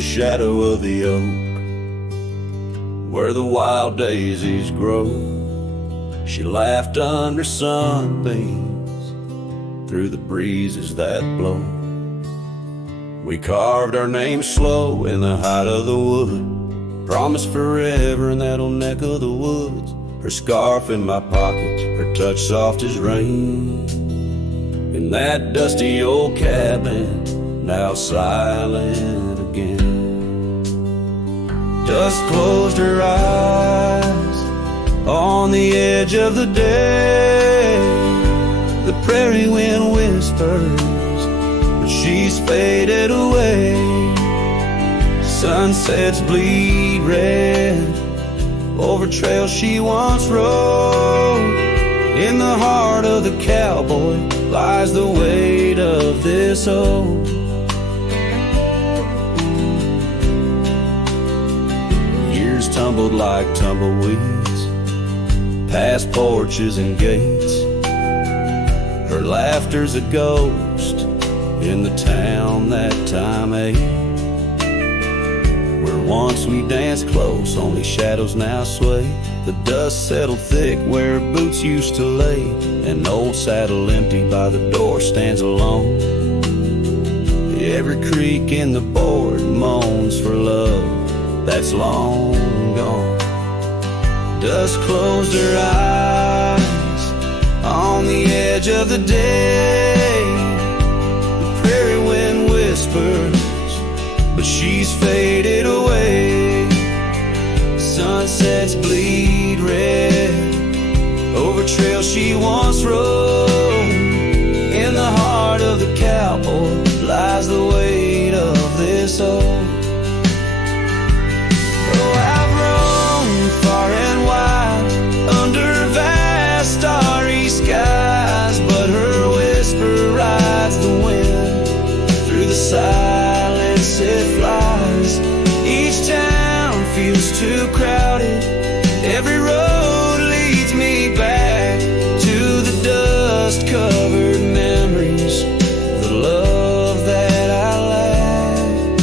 the shadow of the oak, where the wild daisies grow. She laughed under sunbeams, through the breezes that blow. We carved our names slow in the height of the wood, promised forever in that old neck of the woods. Her scarf in my pocket, her touch soft as rain, in that dusty old cabin, now silent again. Dust closed her eyes on the edge of the day. The prairie wind whispers, but she's faded away. Sunsets bleed red over trails she once rode. In the heart of the cowboy lies the weight of this old. Years tumbled like tumbleweeds past porches and gates. Her laughter's a ghost in the town that time ate, where once we danced close, only shadows now sway. The dust settled thick where boots used to lay. An old saddle empty by the door stands alone. Every creak in the board moans for love that's long gone. Dust closed her eyes on the edge of the day. The prairie wind whispers, but she's faded away. Sunsets bleed red over trails she once rode. In the heart of the cowboy lies the weight of this old. Oh, I've roamed far and wide under vast starry skies, but her whisper rides the wind through the silence it flies. Each town feels too crowded, every road leads me back to the dust-covered memories, the love that I lack.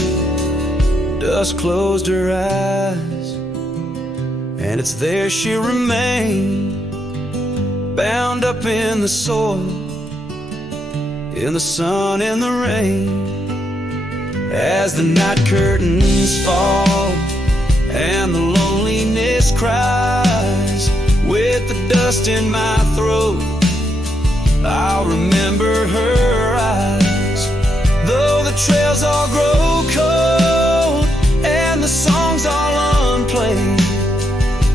Dust closed her eyes, and it's there she'll remain, bound up in the soil, in the sun and the rain. As the night curtains fall and the loneliness cries, with the dust in my throat, I'll remember her eyes. Though the trails all grow cold and the songs all unplayed,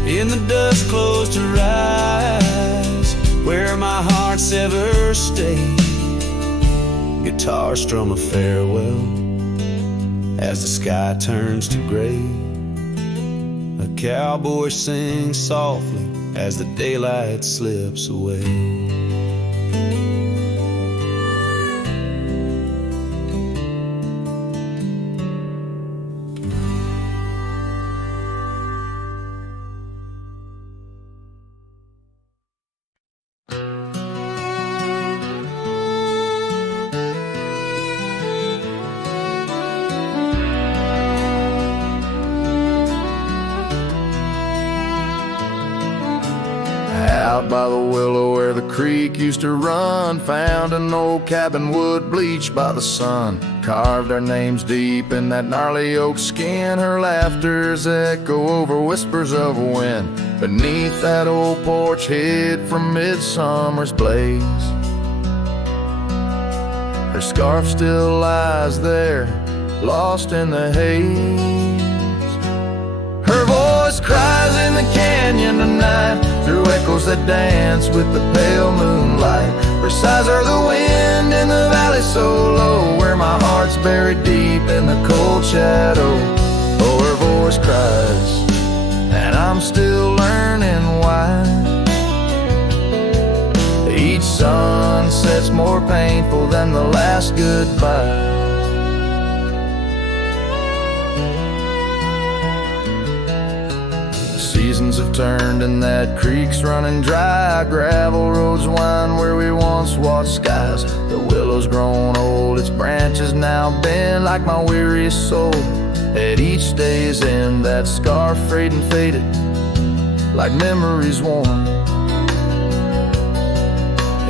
in the dust closed her eyes, where my heart's ever stayed. Guitar strum a farewell as the sky turns to gray. A cowboy sings softly as the daylight slips away. Out by the willow where the creek used to run, found an old cabin wood bleached by the sun. Carved our names deep in that gnarly oak skin. Her laughter's echo over whispers of wind beneath that old porch hid from midsummer's blaze. Her scarf still lies there, lost in the haze. Her voice cries in the canyon tonight, through echoes that dance with the pale moonlight. Her sighs are the wind in the valley so low, where my heart's buried deep in the cold shadow. Oh, her voice cries, and I'm still learning why. Each sunset's more painful than the last goodbye. Seasons have turned and that creek's running dry. Gravel roads wind where we once watched skies. The willow's grown old, its branches now bend like my weary soul. At each day's end, that scar frayed and faded like memories worn.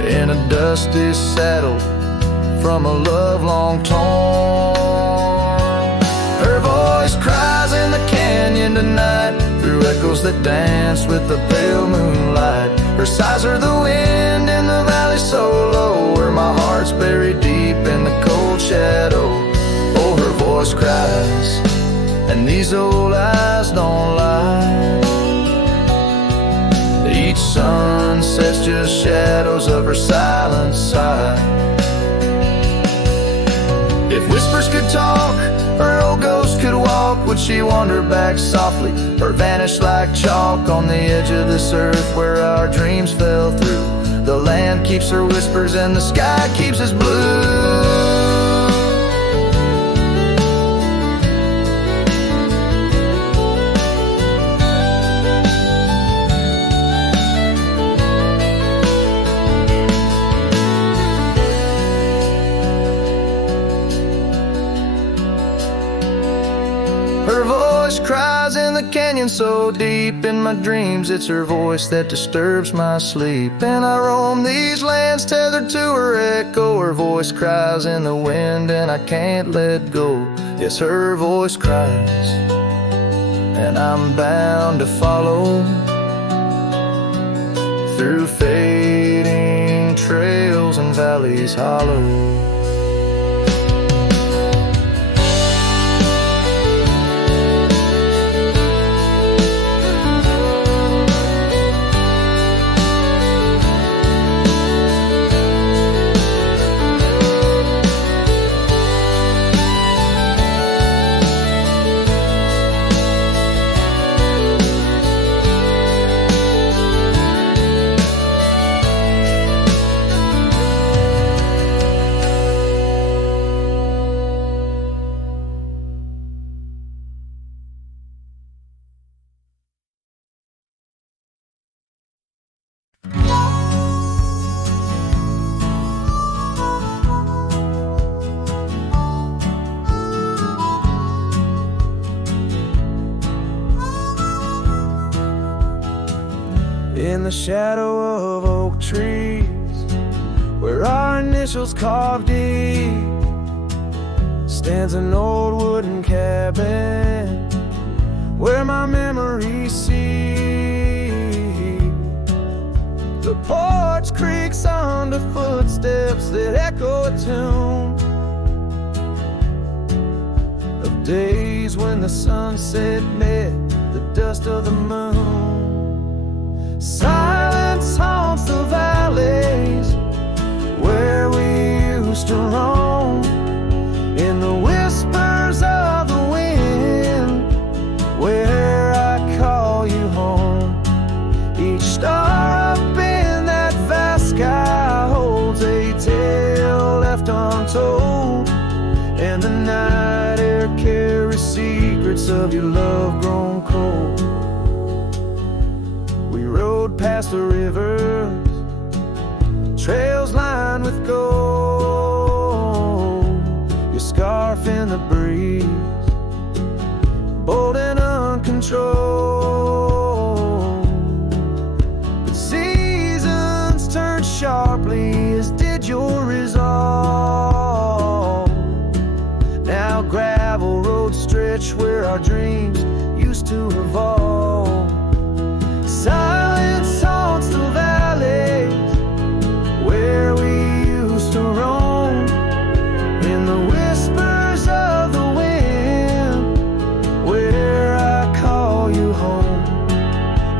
In a dusty saddle from a love long torn. Her voice cries in the canyon tonight, through echoes that dance with the pale moonlight. Her sighs are the wind in the valley so low, where my heart's buried deep in the cold shadow. Oh, her voice cries, and these old eyes don't lie. Each sunset's just shadows of her silent sigh. If whispers could talk, or old ghosts could walk, would she wander back softly, or vanish like chalk on the edge of this earth where our dreams fell through? The land keeps her whispers and the sky keeps us blue. Her voice cries in the canyon so deep in my dreams, it's her voice that disturbs my sleep. And I roam these lands tethered to her echo. Her voice cries in the wind and I can't let go. Yes, her voice cries, and I'm bound to follow through fading trails and valleys hollow. In the shadow of oak trees, where our initials carved deep, stands an old wooden cabin where my memories see. The porch creaks under footsteps that echo a tune of days when the sunset met the dust of the moon. Silence haunts the valleys where we used to roam, in the whispers of the wind where I call you home. Each star up in that vast sky holds a tale left untold, and the night air carries secrets of your love grown cold. Past the rivers, trails lined with gold, your scarf in the breeze, bold and uncontrolled. But seasons turned sharply, as did your resolve. Now gravel roads stretch where our dreams used to revolve. Silence haunts the valleys where we used to roam, in the whispers of the wind where I call you home.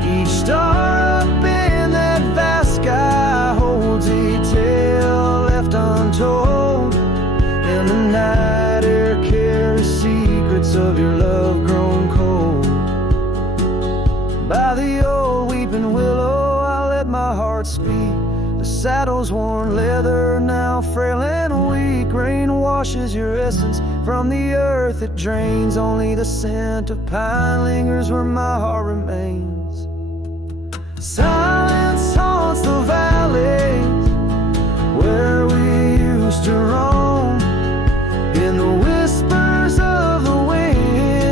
Each star up in that vast sky holds a tale left untold, and the night air carries secrets of your love grown cold. By the old weeping willow I let my heart speak. The saddle's worn leather, now frail and weak. Rain washes your essence from the earth it drains. Only the scent of pine lingers where my heart remains. Silence haunts the valleys where we used to roam, in the whispers of the wind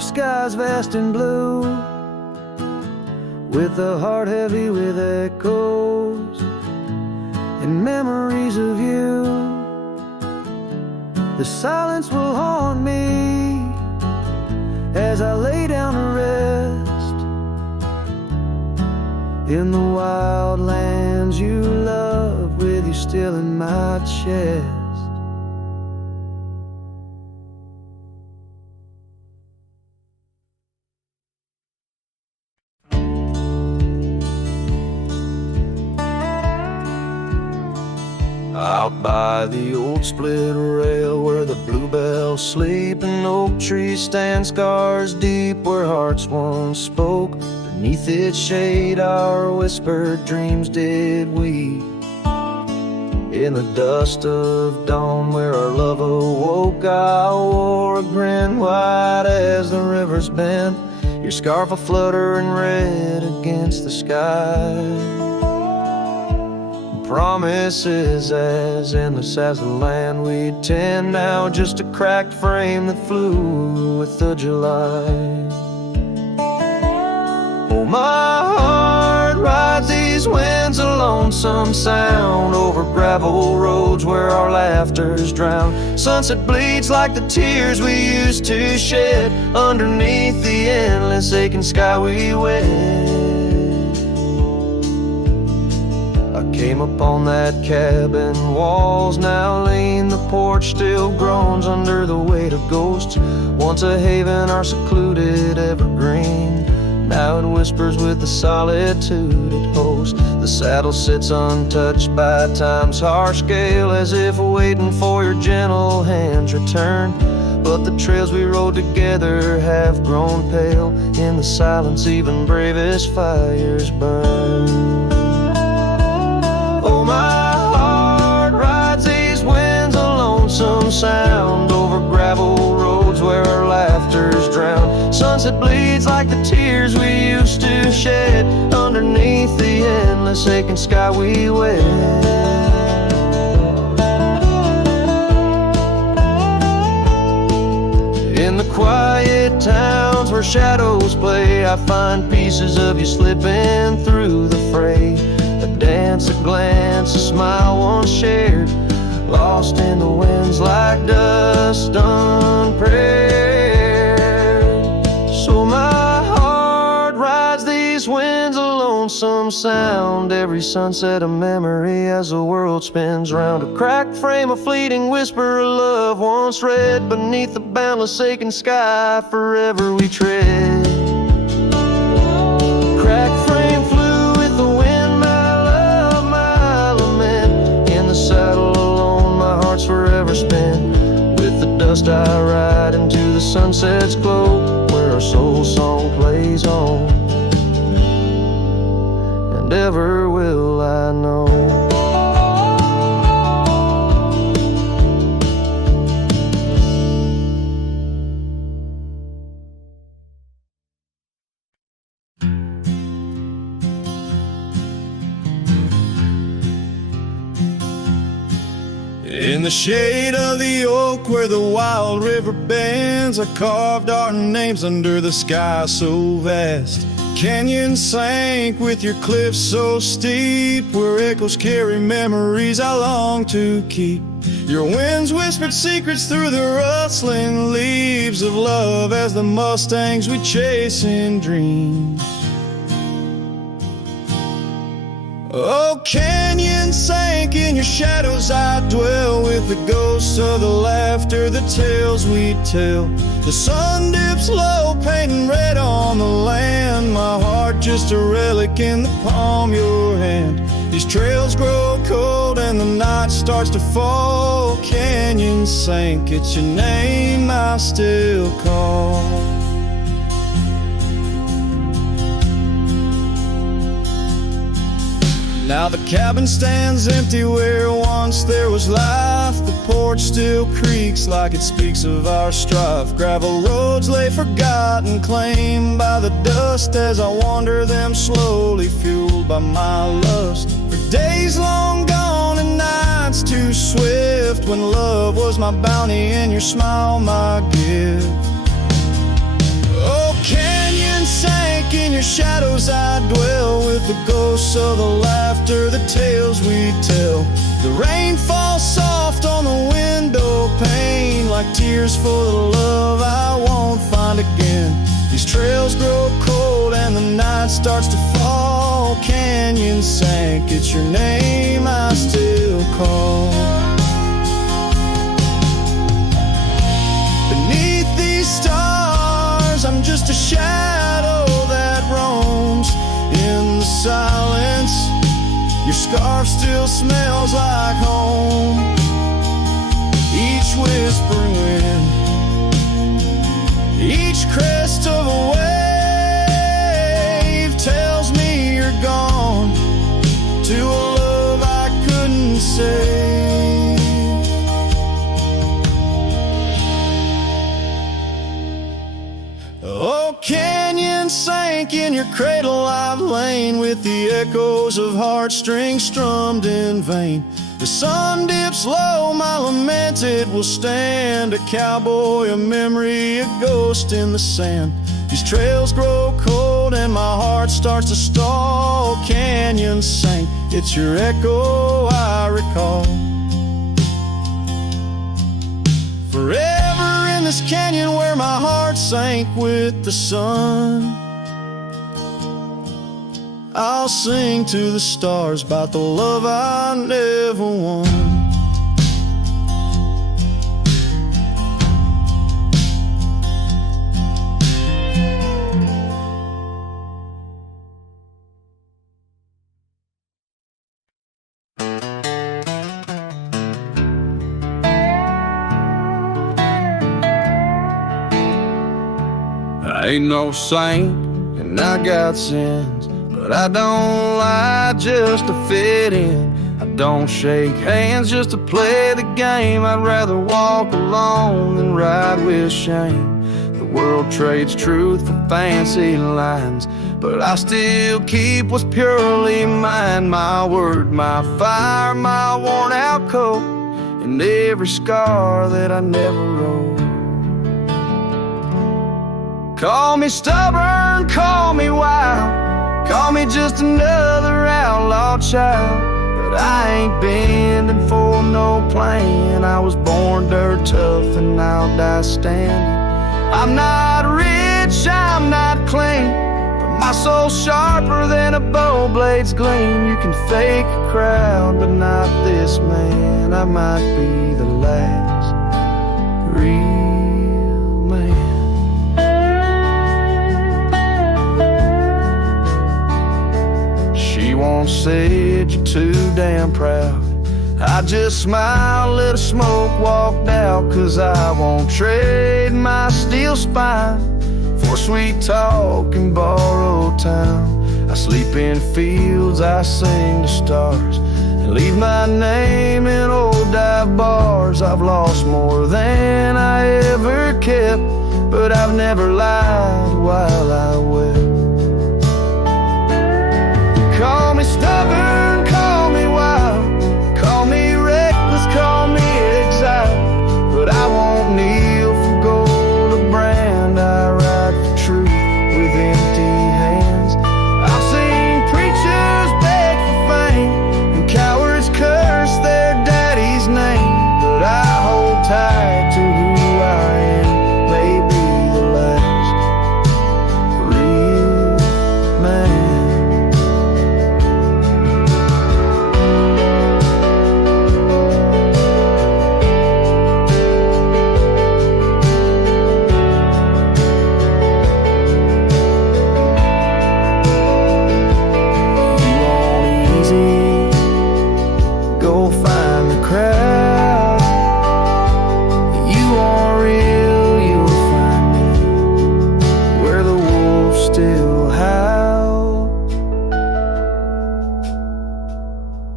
over skies vast and blue, with a heart heavy with echoes and memories of you. The silence will haunt me as I lay down to rest in the wild lands you love, with you still in my chest. Out by the old split rail where the bluebells sleep and oak trees stand scars deep, where hearts once spoke, beneath its shade our whispered dreams did weep. In the dust of dawn where our love awoke, I wore a grin white as the river's bend, your scarf a-flutter and red against the sky. Promises as endless as the land we'd tend, now just a cracked frame that flew with the July. Oh, my heart rides these winds, a lonesome sound over gravel roads where our laughter's drowned. Sunset bleeds like the tears we used to shed underneath the endless aching sky we wed. Came upon that cabin, walls now lean, the porch still groans under the weight of ghosts. Once a haven, our secluded evergreen, now it whispers with the solitude it hosts. The saddle sits untouched by time's harsh gale, as if waiting for your gentle hand's return. But the trails we rode together have grown pale, in the silence even bravest fires burn. Oh, my heart rides these winds, a lonesome sound over gravel roads where our laughter's drowned. Sunset bleeds like the tears we used to shed underneath the endless aching sky we wed. In the quiet towns where shadows play, I find pieces of you slipping through the fray. A dance, a glance, a smile once shared, lost in the winds like dust unprepared. So my heart rides these winds, a lonesome sound, every sunset a memory as the world spins round. A cracked frame, a fleeting whisper of love once read, beneath the boundless aching sky forever we tread. Cracked frame flew with the wind, saddle alone, my heart's forever spent. With the dust I ride into the sunset's glow, where our soul song plays on, and ever will I know. In the shade of the oak where the wild river bends, I carved our names under the sky so vast. Canyons sank with your cliffs so steep, where echoes carry memories I long to keep. Your winds whispered secrets through the rustling leaves of love as the mustangs we chase in dreams. Oh, canyon sank in your shadows, I dwell with the ghosts of the laughter, the tales we tell. The sun dips low, painting red on the land, my heart just a relic in the palm of your hand. These trails grow cold and the night starts to fall. Canyon sank, it's your name I still call. Now the cabin stands empty where once there was life. The porch still creaks like it speaks of our strife. Gravel roads lay forgotten, claimed by the dust, as I wander them slowly, fueled by my lust. For days long gone and nights too swift, when love was my bounty and your smile my gift. sank in your shadows, I dwell with the ghosts of the laughter, the tales we tell. The rain falls soft on the window pane, like tears for the love I won't find again. These trails grow cold and the night starts to fall. Canyon sank, it's your name I still call. Beneath these stars, I'm just a shadow that roams in the silence. Your scarf still smells like home. Each whispering wind, each crest of a wave tells me you're gone to a love I couldn't save. Oh, canyon sank in your cradle, I've lain with the echoes of heartstrings strummed in vain. The sun dips low, my lament it will stand, a cowboy, a memory, a ghost in the sand. These trails grow cold and my heart starts to stall. Canyon sank, it's your echo I recall. Forever in this canyon where my heart sank with the sun, I'll sing to the stars about the love I never won. I ain't no saint and I got sins, but I don't lie just to fit in. I don't shake hands just to play the game. I'd rather walk alone than ride with shame. The world trades truth for fancy lines, but I still keep what's purely mine. My word, my fire, my worn out coat, and every scar that I never wrote. Call me stubborn, call me wild, call me just another outlaw child, but I ain't bending for no plan. I was born dirt tough and I'll die standing. I'm not rich, I'm not clean, but my soul's sharper than a bow blade's gleam. You can fake a crowd, but not this man. I might be the last real man. She once said you're too damn proud. I just smiled, let her smoke, walked out, 'cause I won't trade my steel spine for sweet talk and borrowed time. I sleep in fields, I sing to stars, and leave my name in old dive bars. I've lost more than I ever kept, but I've never lied while I wept. Call me stubborn, call me wild, call me reckless, call me exile, but I won't kneel for gold or brand. I ride for truth with empty hands. I've seen preachers beg for fame and cowards curse their daddy's name, but I hold tight to who I am. Maybe the last real man.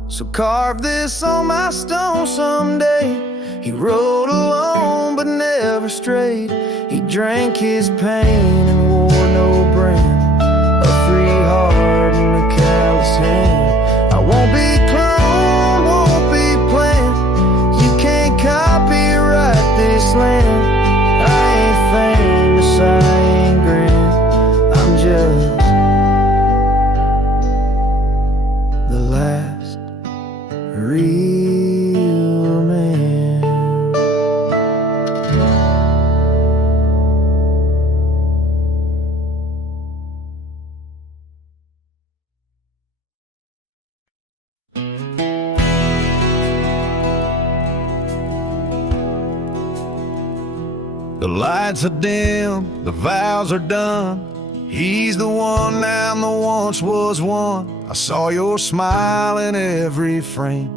So carve this on my stone someday. He rode alone but never strayed. He drank his pain and wore no brand, a free heart and a callous hand. I won't be cloned, won't be planned. You can't copyright this land. I ain't famous, I ain't grand, I'm just The lights are dim, the vows are done. He's the one, now I'm the once was one. I saw your smile in every frame,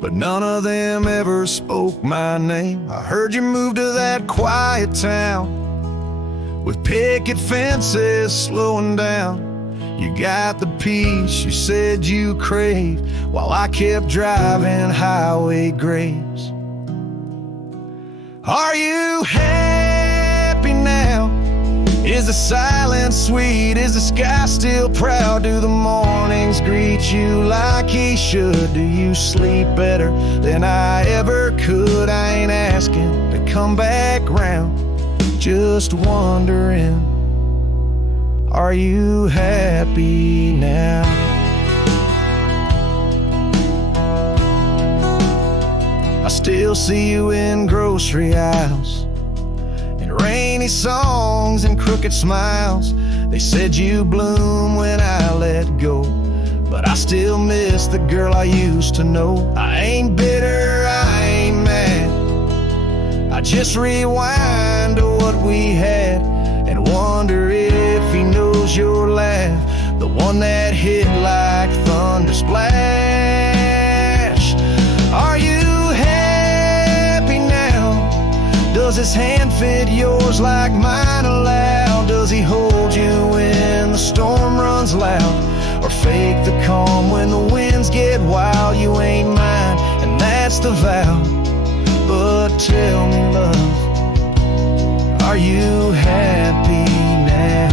but none of them ever spoke my name. I heard you moved to that quiet town with picket fences slowing down. You got the peace you said you craved, while I kept driving highway graves. Are you happy now? Is the silence sweet? Is the sky still proud? Do the mornings greet you like he should? Do you sleep better than I ever could? I ain't asking to come back round, just wondering, are you happy now? I still see you in grocery aisles, in rainy songs and crooked smiles. They said you bloom when I let go, but I still miss the girl I used to know. I ain't bitter, I ain't mad, I just rewind to what we had and wonder if he knows your laugh, the one that hit like thunder splash. Are you happy now? Does his hand fit yours like mine allow? Does he hold you when the storm runs loud, or fake the calm when the winds get wild? You ain't mine, and that's the vow. But tell me, love, are you happy now?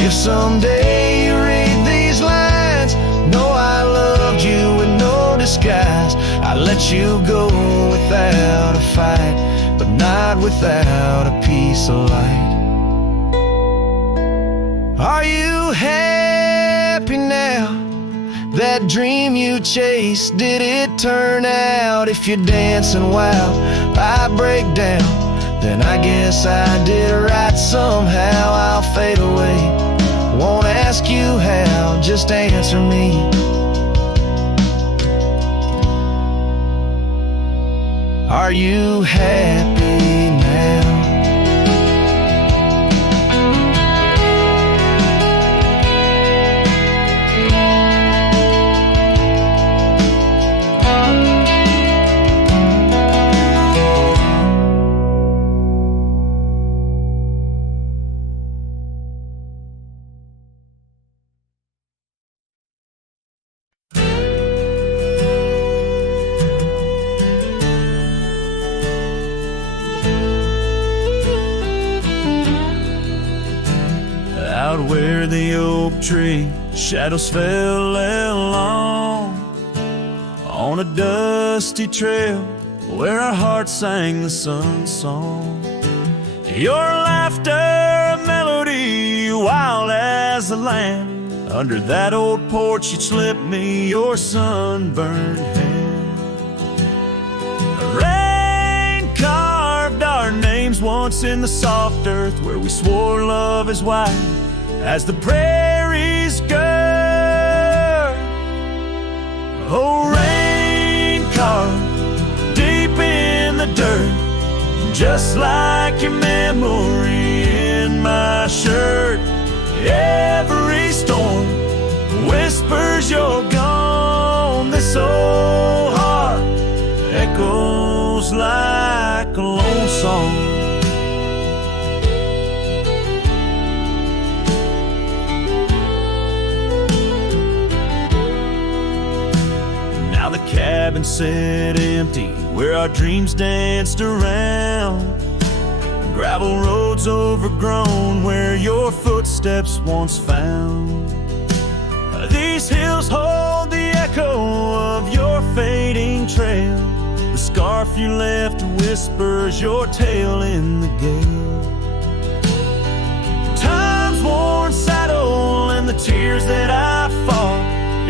If someday you read these lines, know I loved you with no disguise. I let you go without a fight, but not without a piece of light. Are you happy now? That dream you chased, did it turn out? If you're dancing wild, I break down, then I guess I did right somehow. I'll fade away, won't ask you how, just answer me. Are you happy now? Where the oak tree shadows fell along on a dusty trail where our hearts sang the sun song. Your laughter a melody wild as the land. Under that old porch you'd slip me your sunburned hand. Rain carved our names once in the soft earth where we swore love is wide as the prairies gird. Oh, rain carved deep in the dirt, just like your memory in my shirt. Every storm whispers you're gone. This old heart echoes like a lone song. Cabin sat empty where our dreams danced around. Gravel roads overgrown where your footsteps once found. These hills hold the echo of your fading trail. The scarf you left whispers your tale in the gale. Time's worn saddle and the tears that I fought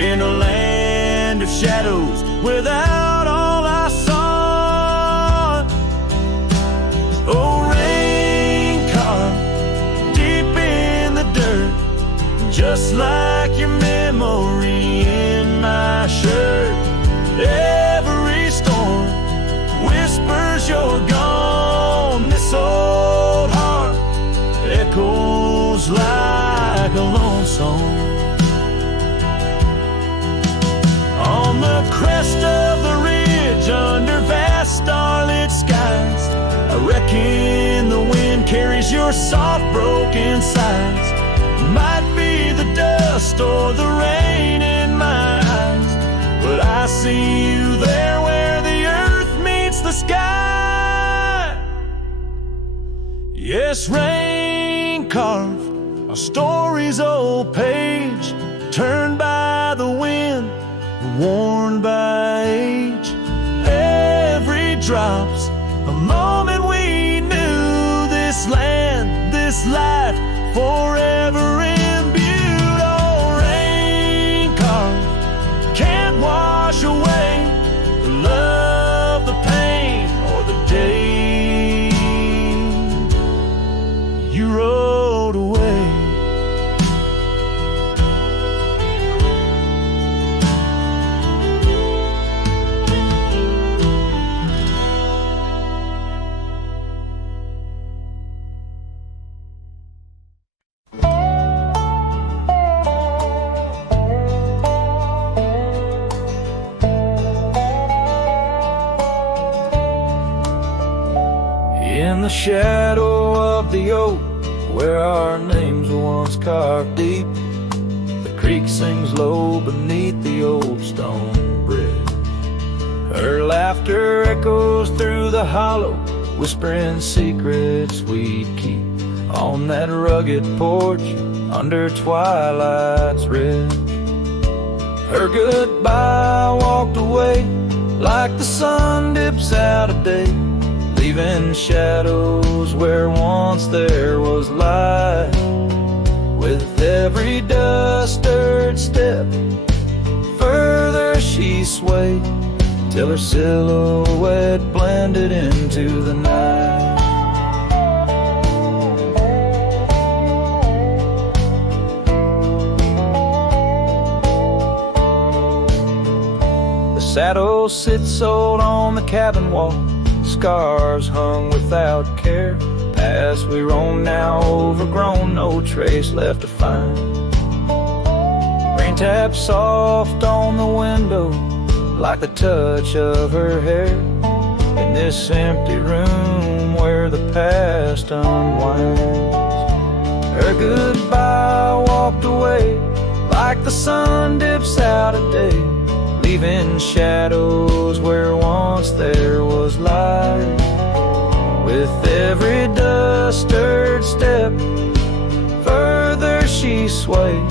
in a land of shadows without all I saw. Oh, rain song. On the crest of the ridge, under vast starlit skies, I reckon the wind carries your soft broken sighs. Might be the dust or the rain in my eyes, but I see you there where the earth meets the sky. Yes, rain carved a story's old page, turned by the wind, worn by age. Every drop's a moment we knew, this land, this life, forever imbued. Oh, rain carved can't wash away the love, the pain, or the day you rode away. In the shadow of the oak, where our names were once carved deep, the creek sings low beneath the old stone bridge. Her laughter echoes through the hollow, whispering secrets we'd keep on that rugged porch under twilight's ridge. Her goodbye walked away like the sun dips out of day, leaving shadows where once there was light. With every dust-stirred step, further she swayed, till her silhouette blended into the night. The saddle sits old on the cabin wall, scars hung without care. Past we roam now overgrown, no trace left to find. Rain taps soft on the window like the touch of her hair, in this empty room where the past unwinds. Her goodbye walked away like the sun dips out of day, leaving shadows where once there was light. With every dust-stirred step, further she swayed,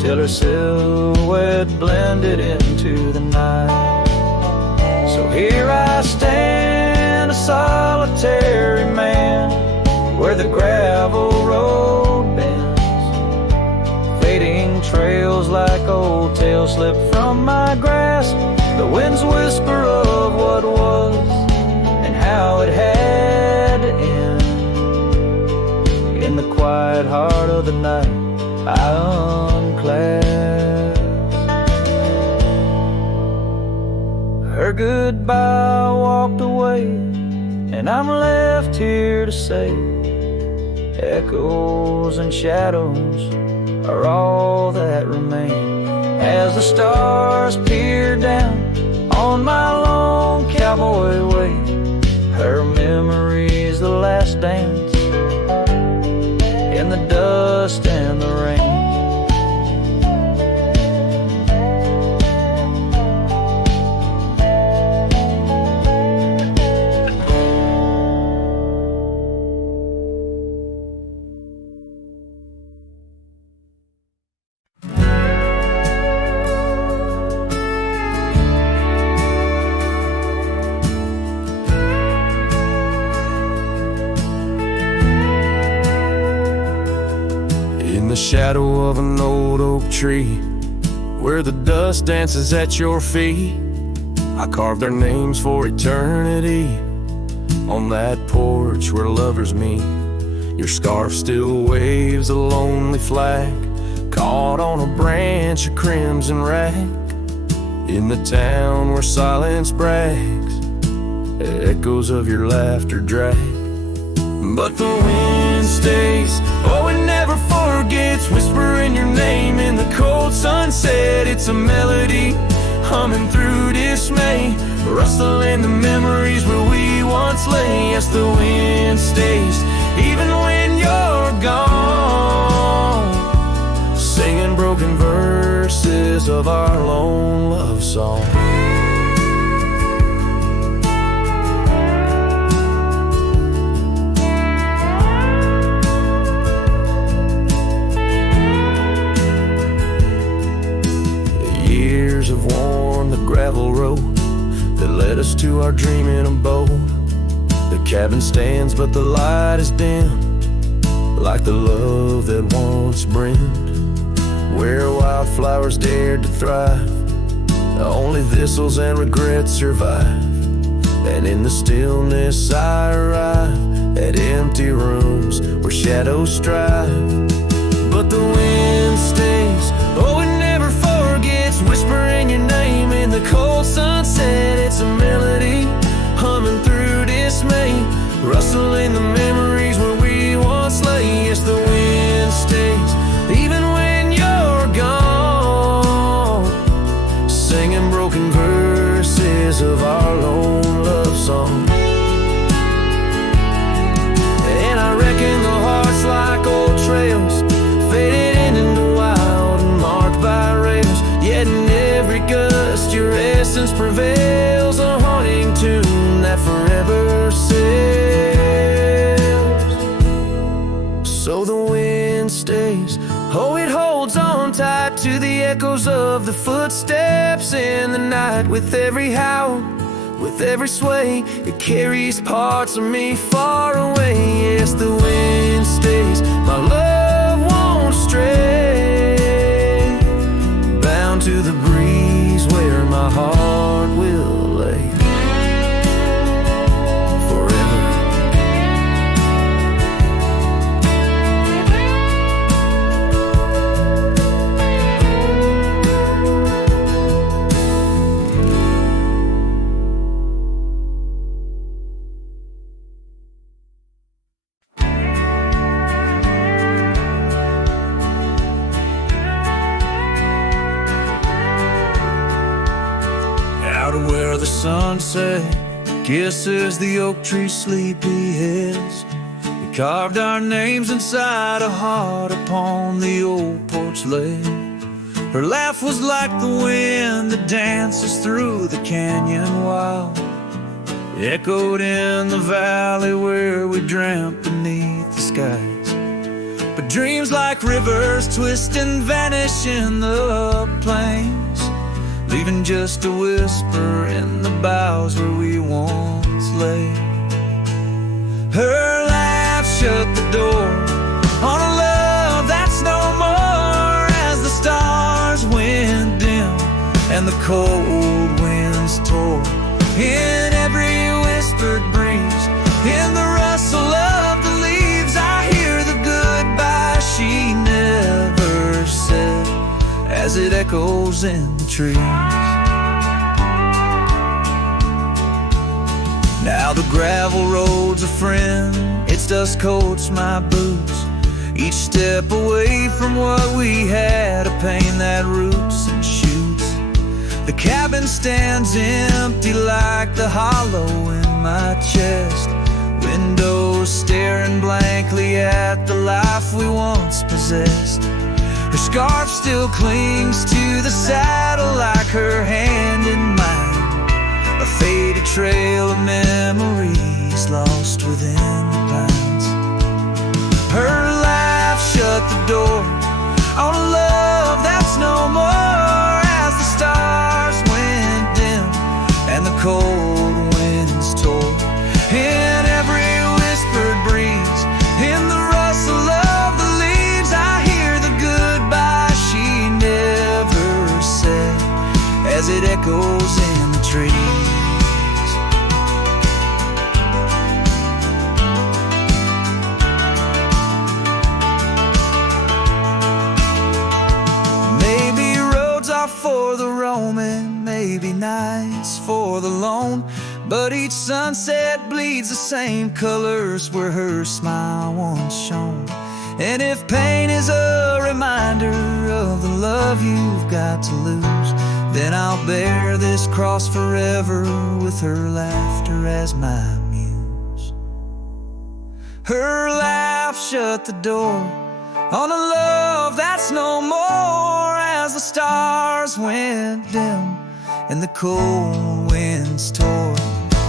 till her silhouette blended into the night. So here I stand, a solitary man, where the gravel road bends, fading trails like old tales slip from my grasp. The wind's whisper of what was and how it had to end. In the quiet heart of the night, I unclasp. Her goodbye walked away, and I'm left here to say, echoes and shadows are all that remain, as the stars peer down on my long cowboy way. Her memory's the last dance in the dust and the rain. The shadow of an old oak tree, where the dust dances at your feet, I carved their names for eternity on that porch where lovers meet. Your scarf still waves a lonely flag, caught on a branch of crimson rag, in the town where silence brags, echoes of your laughter drag. But the wind stays, oh it never never forgets, whispering your name in the cold sunset. It's a melody humming through dismay, rustling the memories where we once lay. Yes, the wind stays even when you're gone, singing broken verses of our lone love song. Have worn the gravel road that led us to our dreaming abode. The cabin stands but the light is dimmed, like the love that once brimmed, where wildflowers dared to thrive. Only thistles and regrets survive, and in the stillness I arrive at empty rooms where shadows strive. But the wind stays, oh, it never forgets, whispering your name in the cold sunset. It's a melody humming through dismay, rustling the memories where we once lay. Yes, the wind stays even when you're gone, singing broken verses of our lone love song. And I reckon the heart's like old trails, faded into wild and marked by rails. Yet in every gust your essence prevails, a haunting tune that forever sails. So the wind stays, oh, it holds on tight to the echoes of the footsteps in the night. With every howl, with every sway, it carries parts of me far away. Yes, the wind stays, my love won't stray, bound to the breeze where my heart will lay forever. Where the sunset kisses the oak tree's sleepy heads, we carved our names inside a heart upon the old porch ledge. Her laugh was like the wind that dances through the canyon wild, echoed in the valley where we dreamt beneath the skies. But dreams like rivers twist and vanish in the plains, leaving just a whisper in the boughs where we once lay. Her laugh shut the door on a love that's no more, as the stars went dim and the cold winds tore. In every whispered breeze, in the rustle of the leaves, I hear the goodbye she never said as it echoes in the trees. Now the gravel road's a friend, its dust coats my boots, each step away from what we had, a pain that roots and shoots. The cabin stands empty like the hollow in my chest, windows staring blankly at the life we once possessed. Her scarf still clings to the saddle like her hand in mine, a faded trail of memories lost within the pines. Her laugh shut the door on a love that's no more, as the stars went dim and the cold winds tore. In every whispered breeze, in the rustle of the leaves, I hear the goodbye she never said as it echoes in the trees. Maybe roads are for the roaming, maybe nights for the lone, but each sunset bleeds the same colors where her smile once shone. And if pain is a reminder of the love you've got to lose, then I'll bear this cross forever with her laughter as my muse. Her laugh shut the door on a love that's no more, as the stars went dim and the cold winds tore.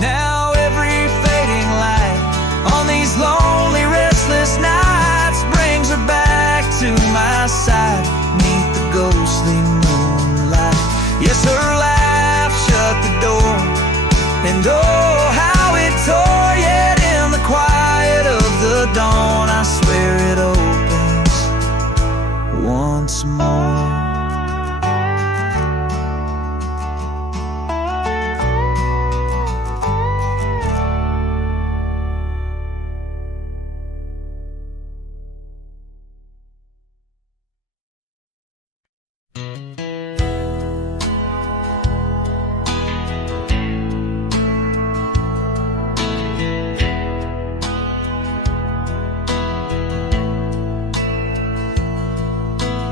Now every fading light on these lonely, restless nights brings her back to my side, neath the ghostly moonlight. Yes, her laugh shut the door, and oh, how it tore. Yet in the quiet of the dawn, I swear it opens once more.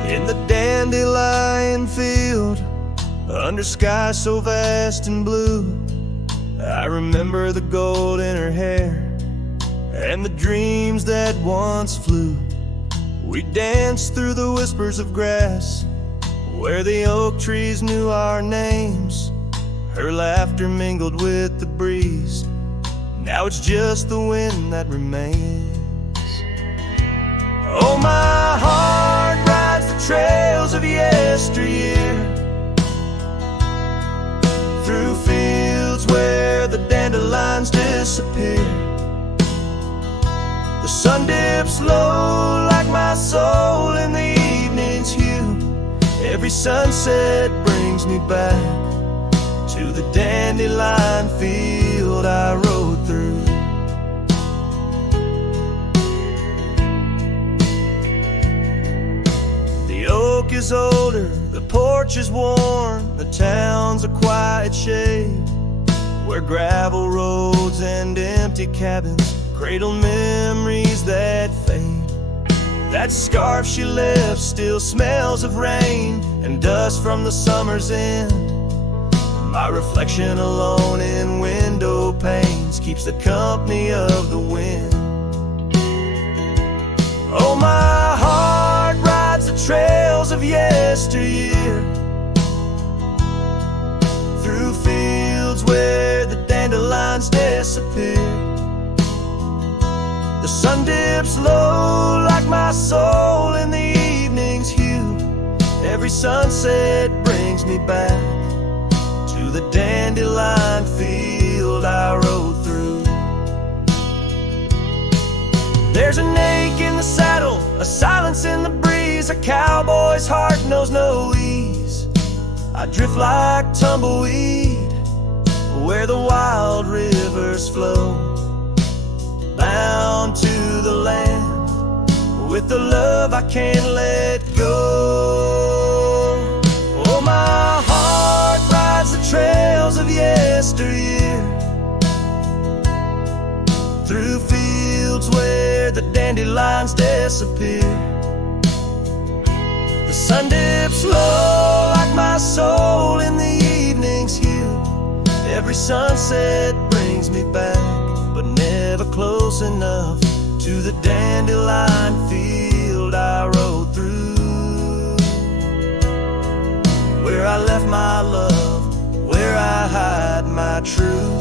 In the dandelion field, under sky so vast and blue, I remember the gold in her hair and the dreams that once flew. We danced through the whispers of grass, where the oak trees knew our names. Her laughter mingled with the breeze, now it's just the wind that remains. Oh, my heart rides the trails of yesteryear, through fields where the dandelions disappear. The sun dips low like my soul in the evening's hue. Every sunset brings me back to the dandelion field I rode through. The oak is older, the porch is worn, the town's a quiet shade, where gravel roads and empty cabins cradle memories that fade. That scarf she left still smells of rain and dust from the summer's end. My reflection alone in window panes keeps the company of the wind. Oh, my heart rides the trails of yesteryear, through fields where the dandelions disappear. The sun dips low like my soul in the evening's hue. Every sunset brings me back to the dandelion field I rode through. There's an ache in the saddle, a silence in the breeze. A cowboy's heart knows no ease. I drift like tumbleweed where the wild rivers flow, bound to the land with the love I can't let go. Oh, my heart rides the trails of yesteryear, through fields where the dandelions disappear. The sun dips low like my soul in the evening's hue. Every sunset brings me back, but never close enough to the dandelion field I rode through, where I left my love, where I hide my truth.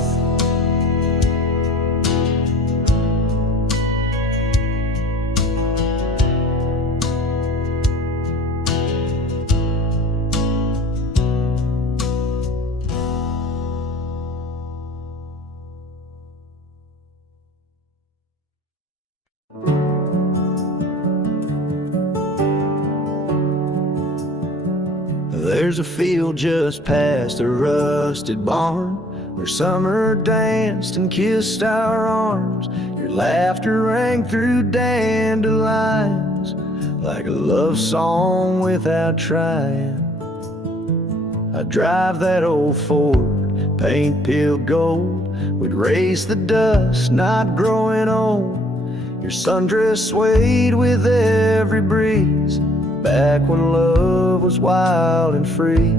There's a field just past a rusted barn, where summer danced and kissed our arms. Your laughter rang through dandelions like a love song without trying. I'd drive that old Ford, paint peeled gold. We'd race the dust, not growing old. Your sundress swayed with every breeze, back when love was wild and free.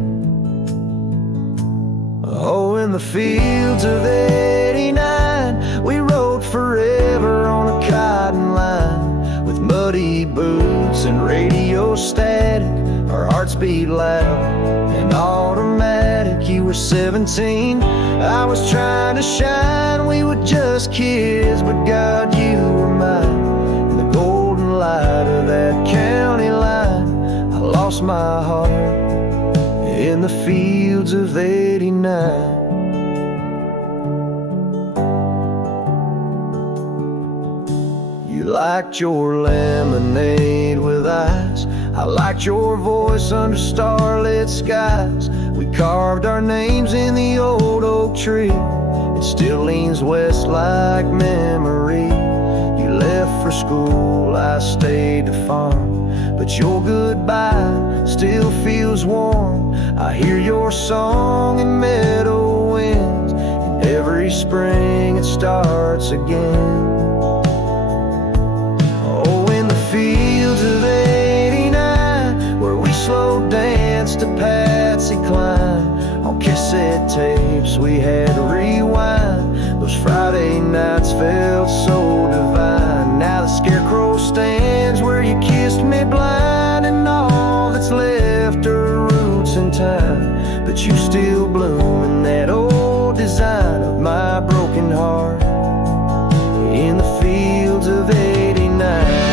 Oh, in the fields of '89, we rode forever on a cotton line. With muddy boots and radio static, our hearts beat loud and automatic. You were 17, I was trying to shine. We were just kids, but God, you were mine. In the golden light of that county line, I lost my heart in the fields of '89. You liked your lemonade with ice, I liked your voice under starlit skies. We carved our names in the old oak tree, it still leans west like memory. You left for school, I stayed to farm, but your goodbye still feels warm. I hear your song in meadow winds, and every spring it starts again. Oh, in the fields of '89, where we slow danced to Patsy Cline. On cassette tapes we had to rewind, those Friday nights felt so divine. Now the scarecrow stands where you kissed me blind, and all that's left are roots in time. But you still bloom in that old design of my broken heart in the fields of '89.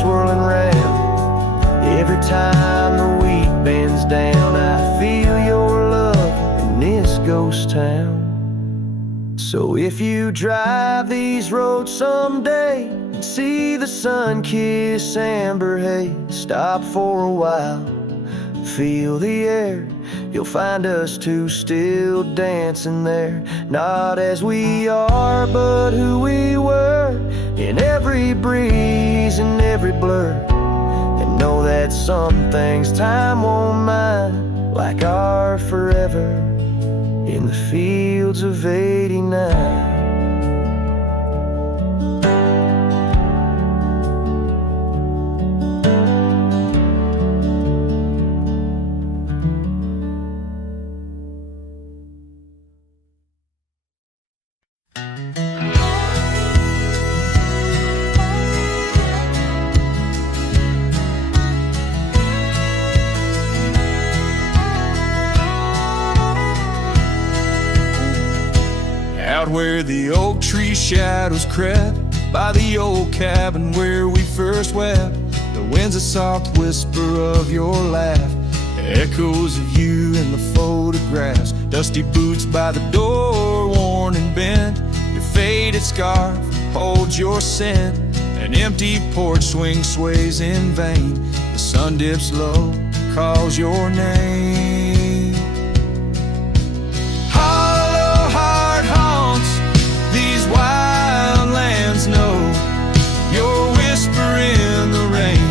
Swirling round every time the wheat bends down. I feel your love in this ghost town. So if you drive these roads someday and see the sun-kissed amber haze, stop for a while, feel the air. You'll find us two still dancing there, not as we are, but who we were, in every breeze and every blur. And know that some things time won't mind, like our forever in the fields of '89. Out where the oak tree shadows crept, by the old cabin where we first wept, the wind's a soft whisper of your laugh, echoes of you in the photographs. Dusty boots by the door, worn and bent, your faded scarf holds your scent. An empty porch swing sways in vain, the sun dips low, calls your name. Hollow heart haunts these wild lands know your whisper in the rain,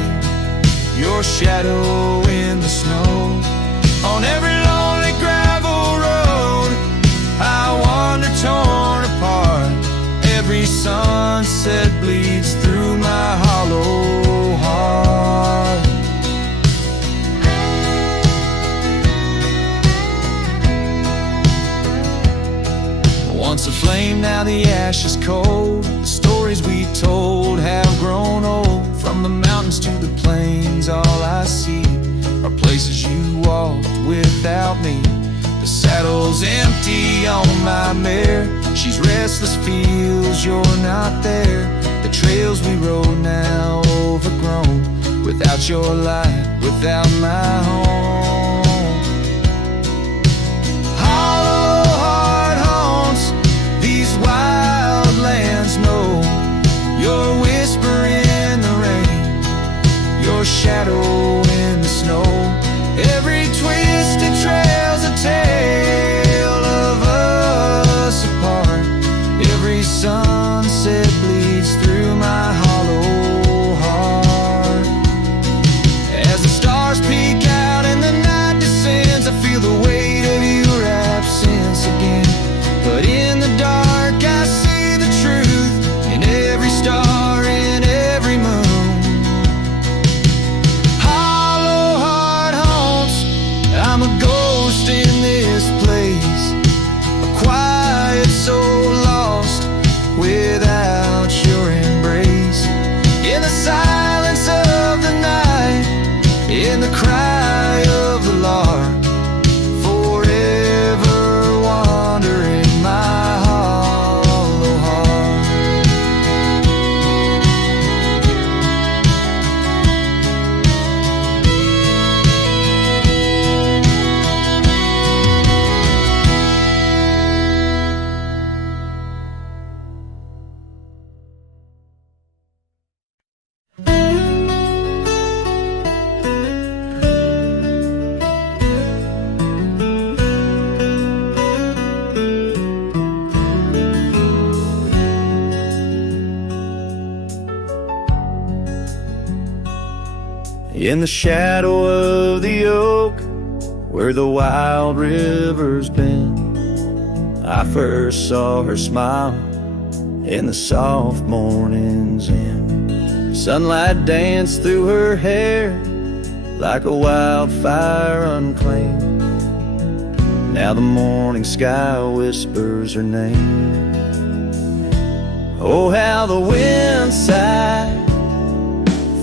your shadow in the snow. On every lonely gravel road I wander torn apart, every sunset bleeds through my hollow heart. Once a flame, now the ash is cold. The stories we told have grown old. From the mountains to the plains, all I see are places you walked without me. The saddle's empty on my mare, she's restless, feels you're not there. The trails we rode now overgrown, without your light, without my home. Hollow heart haunts these wild lands know your whisper in the rain, your shadow in the snow. Every twisted trail's a tale of us apart, every sunset bleeds through my hollow heart. In the shadow of the oak, where the wild river's been, I first saw her smile in the soft morning's end. Sunlight danced through her hair like a wildfire unclaimed. Now the morning sky whispers her name. Oh, how the wind sighed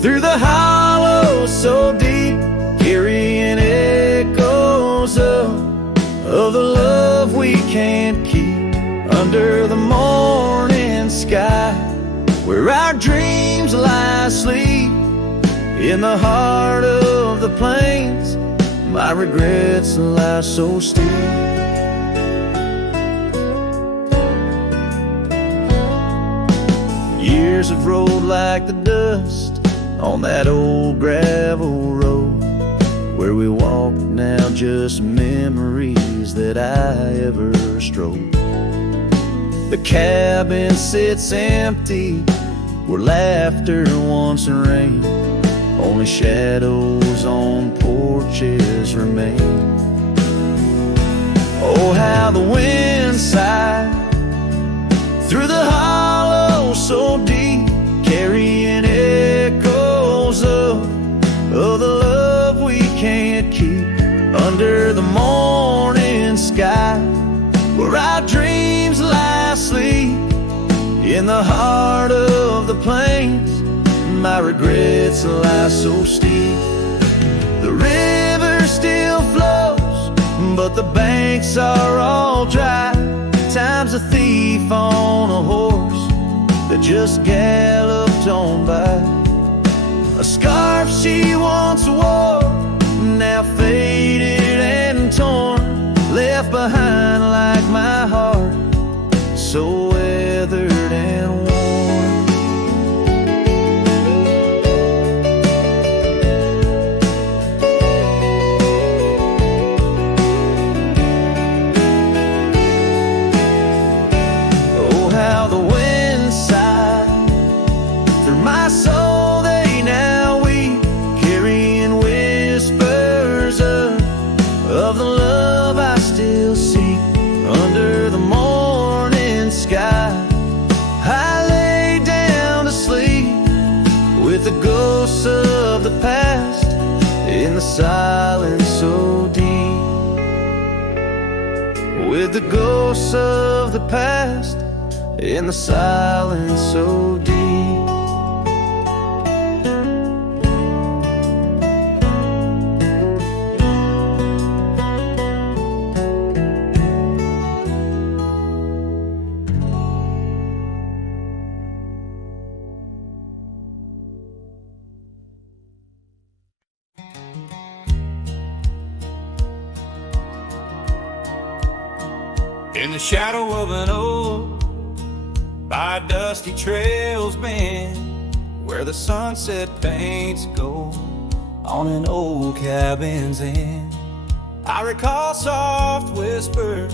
through the hollow so deep, carrying echoes of the love we can't keep. Under the morning sky, where our dreams lie asleep, in the heart of the plains, my regrets lie so steep. Years have rolled like the dust on that old gravel road, where we walk now, just memories that I ever strode. The cabin sits empty where laughter once reigned. Only shadows on porches remain. Oh, how the wind sighed through the hollow so deep, carrying echoes of the love we can't keep. Under the morning sky, where our dreams lie asleep, in the heart of the plains, my regrets lie so steep. The river still flows, but the banks are all dry. Time's a thief on a horse that just galloped on by. A scarf she once wore, now faded and torn, left behind like my heart, so weathered and worn. Oh, how the wind sighed through my soul, they now weep, carrying whispers of the love I still seek. Under the morning sky, I lay down to sleep with the ghosts of the past in the silence so deep. With the ghosts of the past in the silence so deep. In the shadow of an oak, by dusty trails bend, where the sunset paints gold on an old cabin's end, I recall soft whispers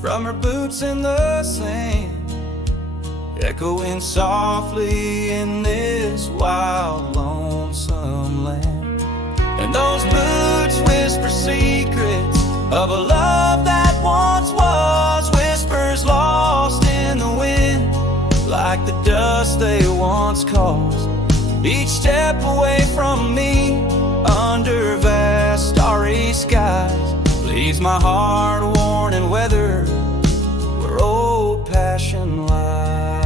from her boots in the sand, echoing softly in this wild, lonesome land. And those boots whisper secrets of a love that once was, whispers lost in the wind, like the dust they once caused. Each step away from me, under vast starry skies, leaves my heart worn and weathered, where old passion lies.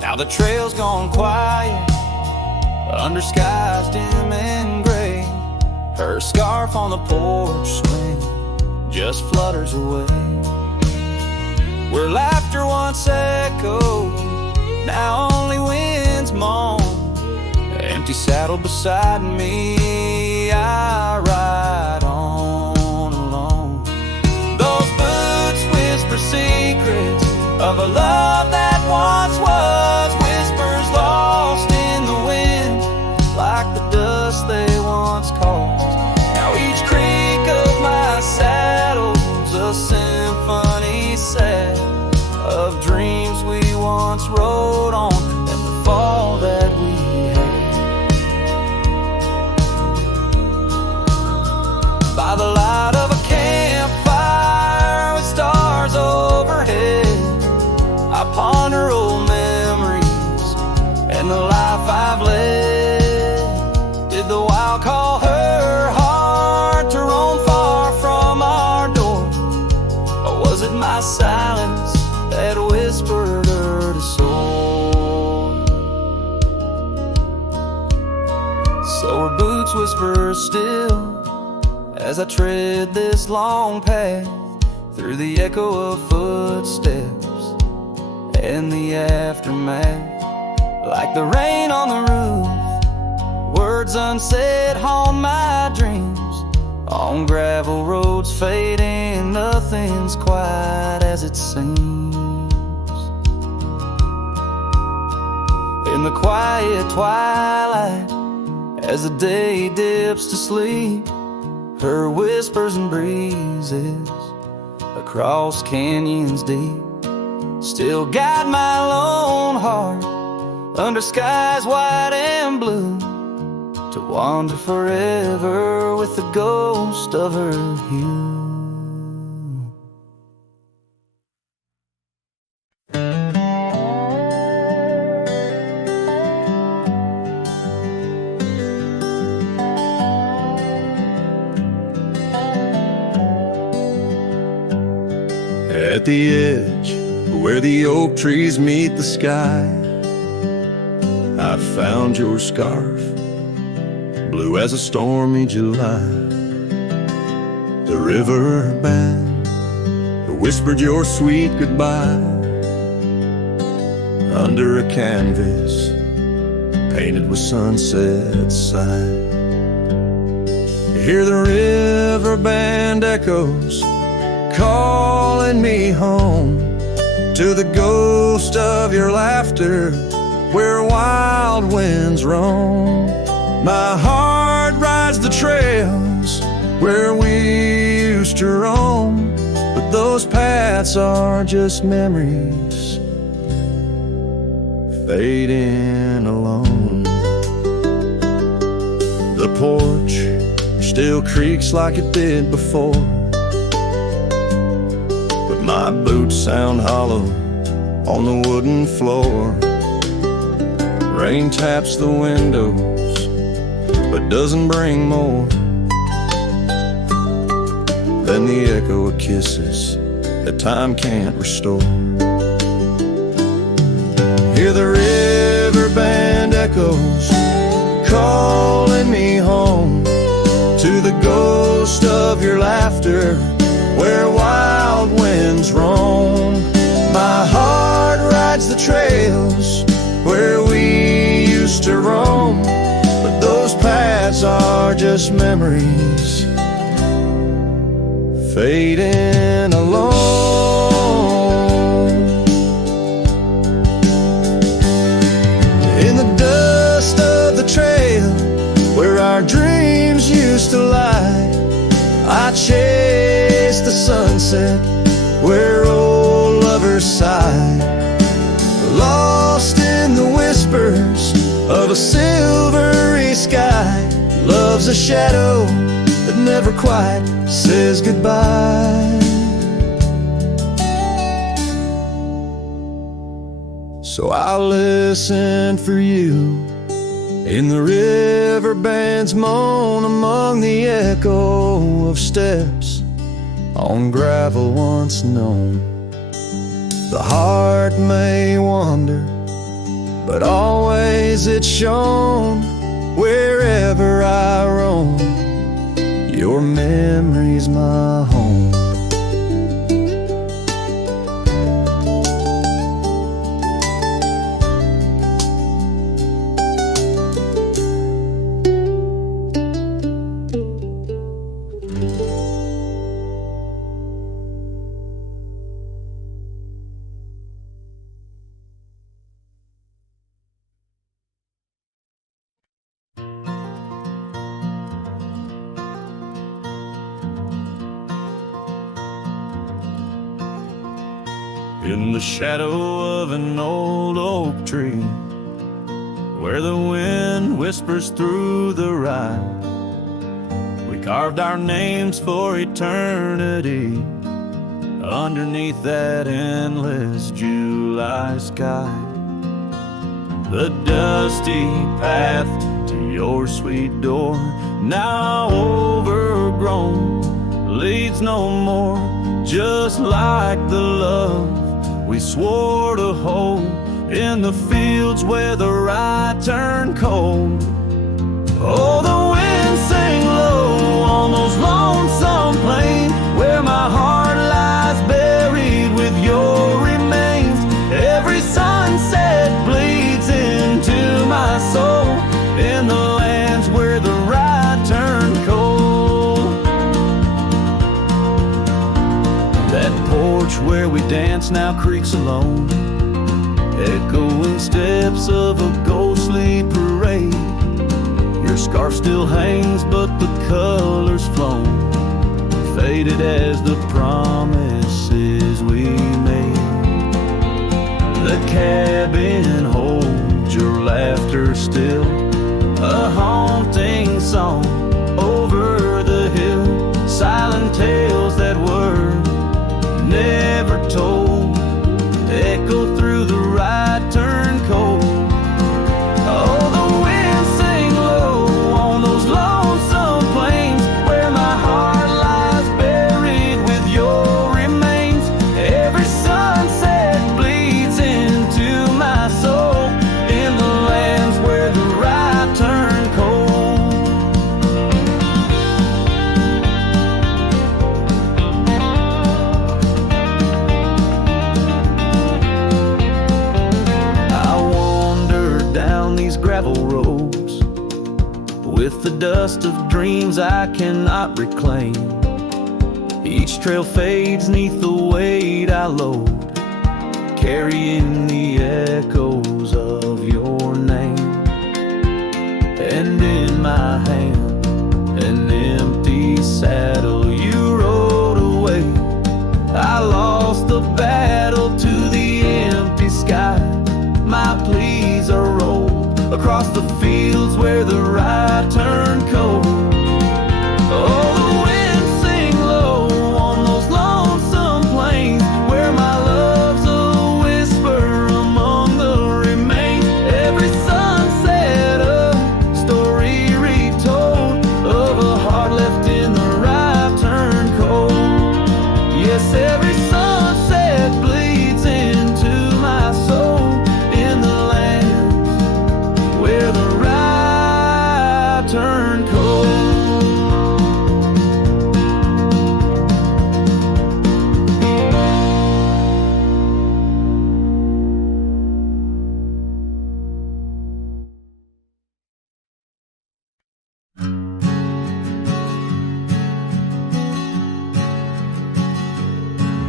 Now the trail's gone quiet, under skies dim and gray. Her scarf on the porch swing just flutters away. Where laughter once echoed, now only winds moan. Empty saddle beside me, I ride on alone. Those boots whisper secrets of a love that once was, whispers lost in the wind, like the dust they once caused. Now each creak of my saddle's a symphony set of dreams we once rode on, and the fall that voice whispers still as I tread this long path through the echo of footsteps and the aftermath. Like the rain on the roof, words unsaid haunt my dreams. On gravel roads fading, nothing's quite as it seems. In the quiet twilight, as the day dips to sleep, her whispers and breezes across canyons deep still guide my lone heart under skies white and blue, to wander forever with the ghost of her hue. At the edge where the oak trees meet the sky, I found your scarf, blue as a stormy July. The river band whispered your sweet goodbye under a canvas painted with sunset sight. Hear the river band echoes calling me home to the ghost of your laughter where wild winds roam. My heart rides the trails where we used to roam, but those paths are just memories fading alone. The porch still creaks like it did before, but my boots sound hollow on the wooden floor. Rain taps the windows, but doesn't bring more than the echo of kisses that time can't restore. Hear the river band echoes calling me home to the ghost of your laughter where wild winds roam. My heart rides the trails where we used to roam, but those paths are just memories fading alone. In the dust of the trail where our dreams used to lie, I chase the sunset where old lovers sigh, lost in the whispers of a silvery sky. Love's a shadow that never quite says goodbye. So I'll listen for you in the river band's moan, among the echo of steps on gravel once known. The heart may wander, but always it's shown wherever I roam. Your memory's my home. In the shadow of an old oak tree, where the wind whispers through the rye, we carved our names for eternity underneath that endless July sky. The dusty path to your sweet door, now overgrown, leads no more, just like the love we swore to hold in the fields where the rye turned cold. Oh, the wind dance now creaks alone, echoing steps of a ghostly parade. Your scarf still hangs, but the color's flown, faded as the promises we made. The cabin holds your laughter still, a haunting song over the hill. Silent tales that were never told echo through the right turn cold. Oh, the winds sing low on those lonesome plains where my heart lies buried with your remains. Every sunset bleeds into my soul in the lands where the right turn cold. I wander down these gravel roads with the dust of dreams I cannot reclaim. Each trail fades neath the weight I load, carrying the echoes of your name. And in my hand, an empty saddle you rode away. I lost the battle to the empty sky. My pleas are rolled across the fields where the right turn cold. Oh, the winds sing low on those lonesome plains where my love's a whisper among the remains. Every sunset a story retold of a heart left in the right turn cold. Yes, every sunset bleeds into my soul in the lands where the right turn cold.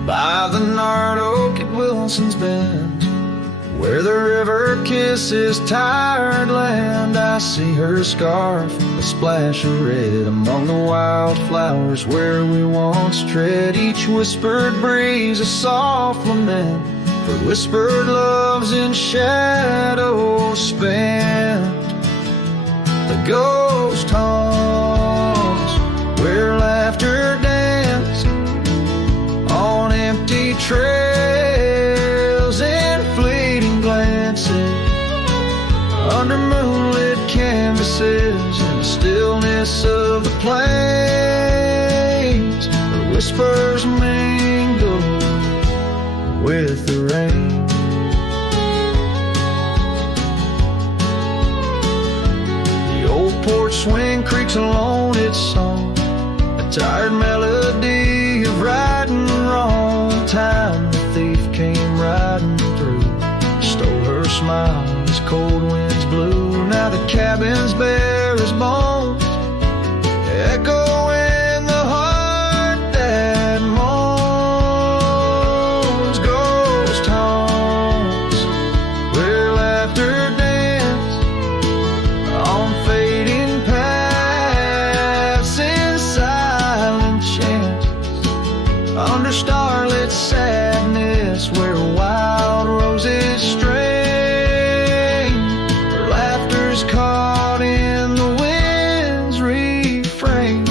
By the gnarled oak at Wilson's Bend, where the river kisses tired land, I see her scarf, a splash of red among the wildflowers where we once tread. Each whispered breeze a soft lament for whispered loves in shadows spent. The ghost haunts where laughter danced on empty trails and fleeting glances under moonlit canvases in the stillness of the plains. The whispers mingle with the rain. The old porch swing creaks alone its song, a tired melody of right and wrong. Time the thief came riding through, stole her smile as cold winds blew. Now the cabin's bare as bones, echo in the heart that moans. Ghost haunts where laughter danced on fading paths in silent chants under starlit sadness where wild roses strain, where laughter's caught in the wind's refrain.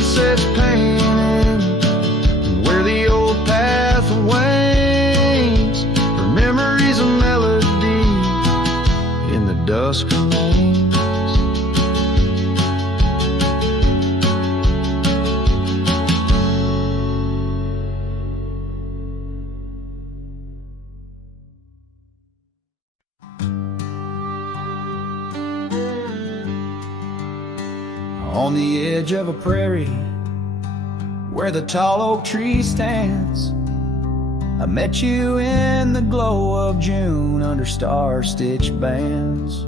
sunset's painting, where the old path wanes, her memories a melody in the dusk remains. On the edge of a prairie, where the tall oak tree stands, I met you in the glow of June under star-stitched bands.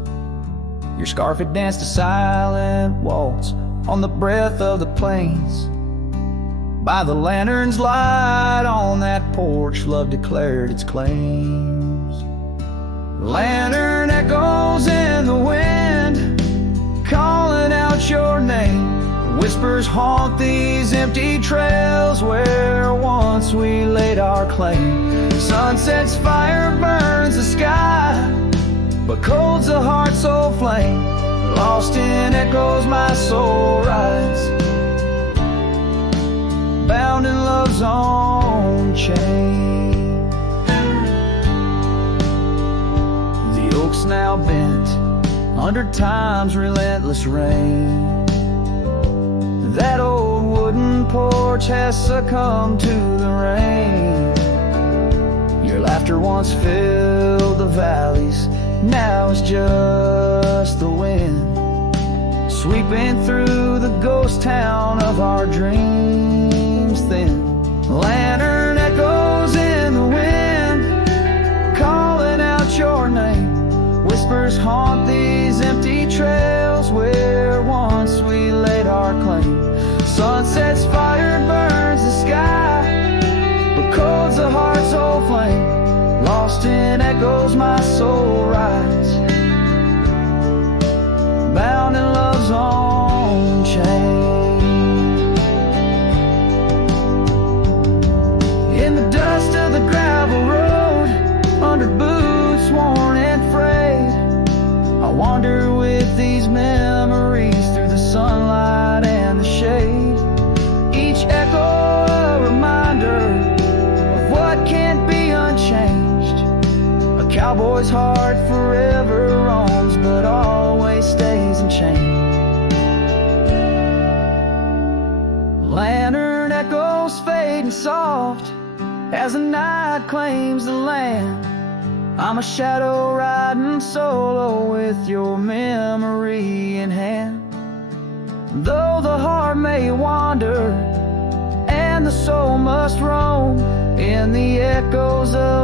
Your scarf had danced a silent waltz on the breath of the plains. By the lantern's light on that porch, love declared its claims. Lantern echoes in the wind, calling out your name. Whispers haunt these empty trails where once we laid our claim. Sunset's fire burns the sky, but cold's the heart soul flame. Lost in echoes my soul rides, bound in love's own chain. The oak's now bent under time's relentless rain. That old wooden porch has succumbed to the rain. Your laughter once filled the valleys, now it's just the wind sweeping through the ghost town of our dreams thin. Lantern echoes in the wind, calling out your name. Whispers haunt these empty trails where once we laid our claim. Sunset's fire burns the sky, but cold's the heart's old flame. Lost in echoes my soul rides, bound in love's own chain. In the dust of the gravel road, under boots worn and frayed, I wander with these memories through the sunlight and the shade. Each echo a reminder of what can't be unchanged. A cowboy's heart forever roams, but always stays unchained. Lantern echoes fading soft as the night claims the land. I'm a shadow riding solo with your memory in hand. Though the heart may wander and the soul must roam in the echoes of